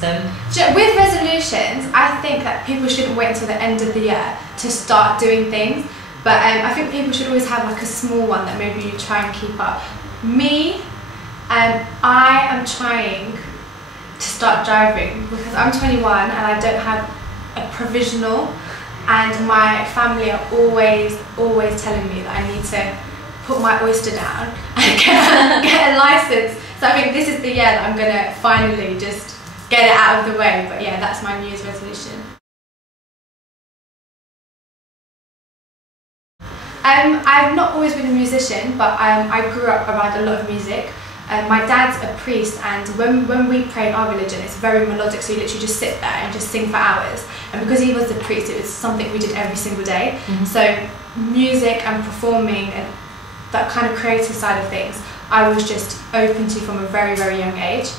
With resolutions, I think that people shouldn't wait until the end of the year to start doing things, but I think people should always have like a small one that maybe you try and keep up. Me, I am trying to start driving because I'm 21 and I don't have a provisional, and my family are always telling me that I need to put my oyster down and get a license. So I think this is the year that I'm going to finally just get it out of the way. But yeah, that's my New Year's resolution. I've not always been a musician, but I grew up around a lot of music. My dad's a priest, and when we pray in our religion, it's very melodic, so you literally just sit there and just sing for hours. And because he was the priest, it was something we did every single day. So music and performing and that kind of creative side of things, I was just open to from a very young age.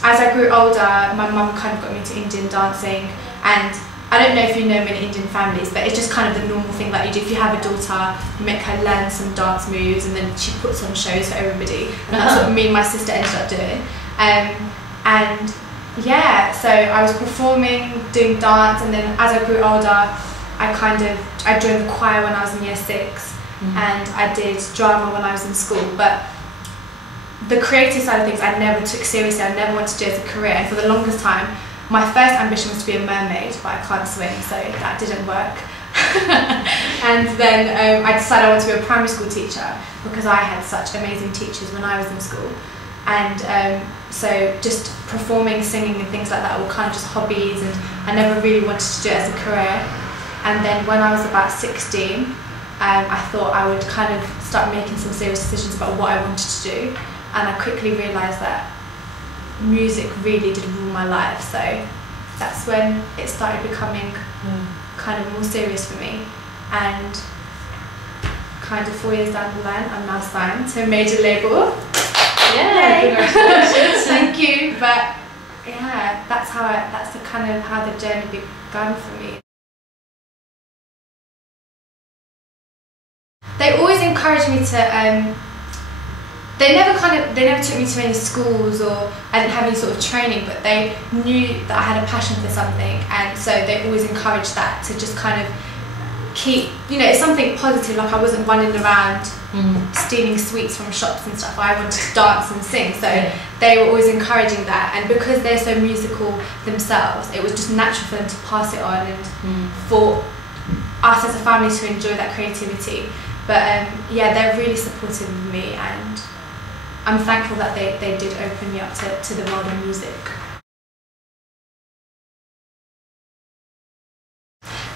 As I grew older, my mum kind of got me into Indian dancing, and I don't know if you know many Indian families, but it's just kind of the normal thing that you do. If you have a daughter, you make her learn some dance moves, and then she puts on shows for everybody. And that's what me and my sister ended up doing. And yeah, so I was performing, doing dance, and then as I grew older, I joined the choir when I was in year 6, and I did drama when I was in school. But the creative side of things I never took seriously. I never wanted to do it as a career, and for the longest time my first ambition was to be a mermaid, but I can't swim, so that didn't work. And then I decided I wanted to be a primary school teacher because I had such amazing teachers when I was in school. And so just performing, singing and things like that were kind of just hobbies, and I never really wanted to do it as a career. And then when I was about 16, I thought I would kind of start making some serious decisions about what I wanted to do, and I quickly realised that music really did rule my life. So that's when it started becoming kind of more serious for me, and kind of 4 years down the line I'm now signed to a major label. Yeah, congratulations. Thank you. But yeah, that's the kind of how the journey began for me. They always encouraged me to they never took me to any schools, or I didn't have any sort of training, but they knew that I had a passion for something, and so they always encouraged that, to just kind of keep, it's something positive. Like I wasn't running around stealing sweets from shops and stuff. I wanted to dance and sing, so they were always encouraging that, and because they're so musical themselves, it was just natural for them to pass it on, and for us as a family to enjoy that creativity. But yeah, they're really supportive of me, and I'm thankful that they did open me up to the world of music.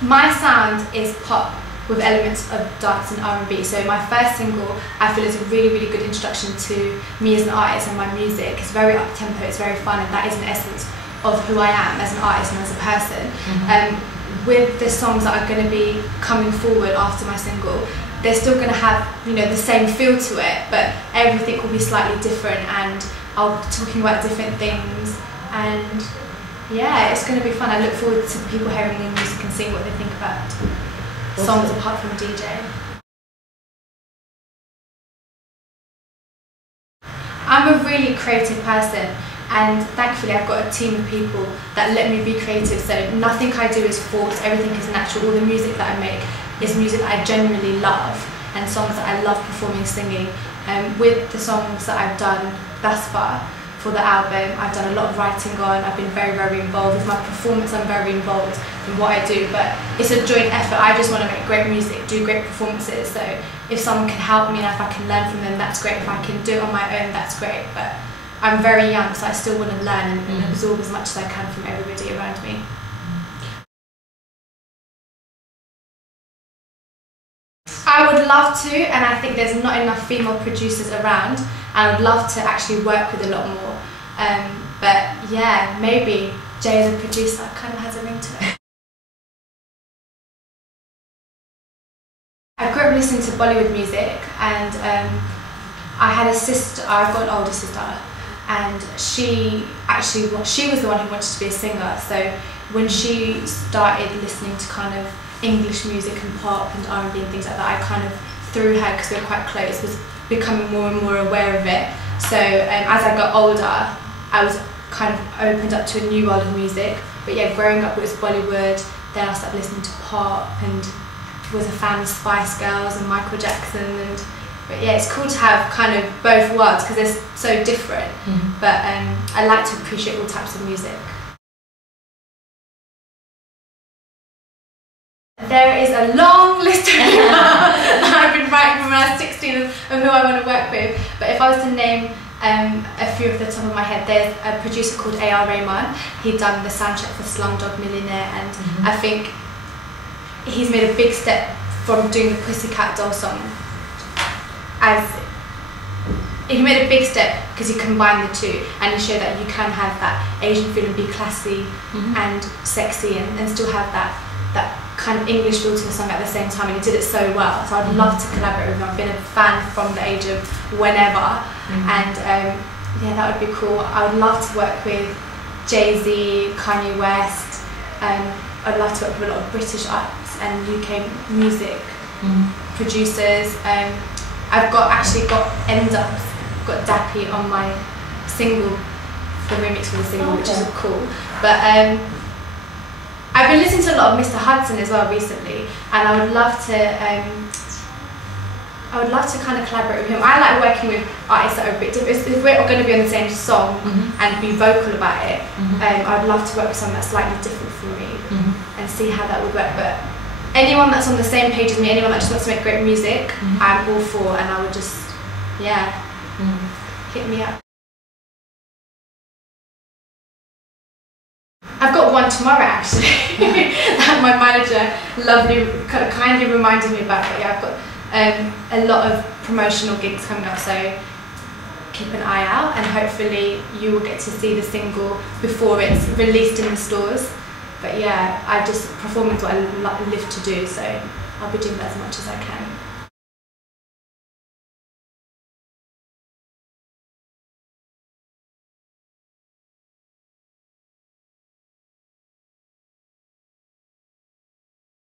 My sound is pop with elements of dance and R&B. So my first single, I feel, is a really good introduction to me as an artist and my music. It's very up-tempo, it's very fun, and that is an essence of who I am as an artist and as a person. With the songs that are going to be coming forward after my single, they're still going to have, the same feel to it, but everything will be slightly different, and I'll be talking about different things, and yeah, it's going to be fun. I look forward to people hearing the music and seeing what they think about songs apart from DJ. I'm a really creative person, and thankfully I've got a team of people that let me be creative, so nothing I do is forced, everything is natural. All the music that I make is music that I genuinely love, and songs that I love performing, singing. With the songs that I've done thus far for the album, I've done a lot of writing on, I've been very involved. With my performance, I'm very involved in what I do, but it's a joint effort. I just want to make great music, do great performances, so if someone can help me and if I can learn from them, that's great. If I can do it on my own, that's great. But I'm very young, so I still want to learn and absorb as much as I can from everybody around me. I would love to, and I think there's not enough female producers around. I would love to actually work with a lot more. But yeah, maybe Jaya as a producer kind of has a ring to it. I grew up listening to Bollywood music, and I had a sister. I've got an older sister, and she was the one who wanted to be a singer. So when she started listening to kind of English music and pop and R&B and things like that, I kind of, through her, because we were quite close, was becoming more and more aware of it. So as I got older, I was kind of opened up to a new world of music. But yeah, growing up it was Bollywood, then I started listening to pop and was a fan of Spice Girls and Michael Jackson, and but yeah, it's cool to have kind of both worlds because they're so different. But I like to appreciate all types of music. There is a long list of people that I've been writing from when I was 16 of who I want to work with, but if I was to name a few off the top of my head, there's a producer called A.R. Rahman. He'd done the soundtrack for Slumdog Millionaire, and I think he's made a big step from doing the Pussycat Doll song. He made a big step because he combined the two, and he showed that you can have that Asian feel and be classy and sexy and still have that kind of English feel to the song at the same time, and he did it so well. So I'd love to collaborate with him. I've been a fan from the age of whenever, and yeah, that would be cool. I would love to work with Jay-Z, Kanye West. I'd love to work with a lot of British artists and UK music producers. I've actually got End Up, got Dappy on my single, the remix for the single, which is cool. But I've been listening to a lot of Mr. Hudson as well recently, and I would love to kind of collaborate with him. I like working with artists that are a bit different. If we're going to be on the same song and be vocal about it, I'd love to work with someone that's slightly different from me and see how that would work. But anyone that's on the same page as me, anyone that just wants to make great music, I'm all for, and I would just, yeah, hit me up. I've got one tomorrow actually that my manager kindly reminded me about, but yeah, I've got a lot of promotional gigs coming up, so keep an eye out, and hopefully you will get to see the single before it's released in the stores. But yeah, performing is what I live to do, so I'll be doing that as much as I can.